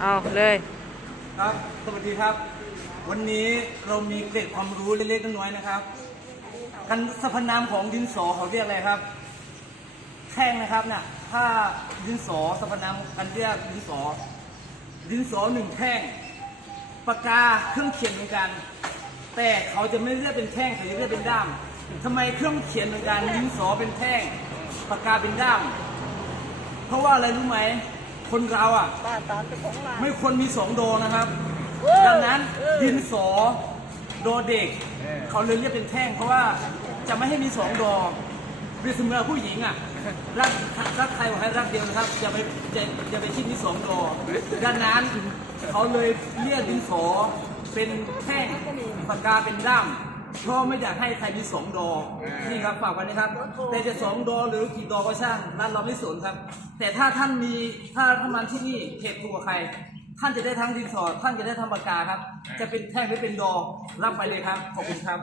เอาเลยครับ สวัสดีครับ วันนี้เรามีเกร็ดความรู้เล็กๆน้อยๆนะครับกันสรรพนามของดินสอเขาเรียกอะไรครับ แท่งนะครับเนี่ยถ้าดินสอสรรพนามกันเรียกดินสอ ดินสอหนึ่งแท่ง ปากกาเครื่องเขียนเหมือนกัน แต่เขาจะไม่เรียกเป็นแท่งเขาจะเรียกเป็นด้ามทำไมเครื่องเขียนเหมือนกันดินสอเป็นแท่ง ปากกาเป็นด้าม เพราะว่าอะไรรู้ไหม คนเราอะป้าตามเจ้าของร้านไม่ควรมีสองโดนะครับเออดังนั้นเออดินสอโดเด็ก เขาเลยเรียกเป็นแท่ง เพราะว่าจะไม่ให้มีสองดอเปรียบเสมือนผู้หญิงอะรักรักใครบอกให้รักเดียวนะครับอย่าไปอย่าอย่าไปคิดมีสองดอดังนั้นเขาเลยเรียกดินสอเป็นแท่งปากกาเป็นด้ามเพราะไม่อยากให้ใครมีสองดอนี่ครับฝากไว้นะครับ แต่จะสองดอหรือกี่ดอก็ช่างนั่นเราไม่สนครับ แต่ถ้าท่านมีถ้าท่านมาที่นี่เขตถูกกับใคร ท่านจะได้ทั้งดินสอท่านจะได้ทั้งปากกาครับ จะเป็นแท่งหรือเป็นดอรับไปเลยครับขอบคุณครับ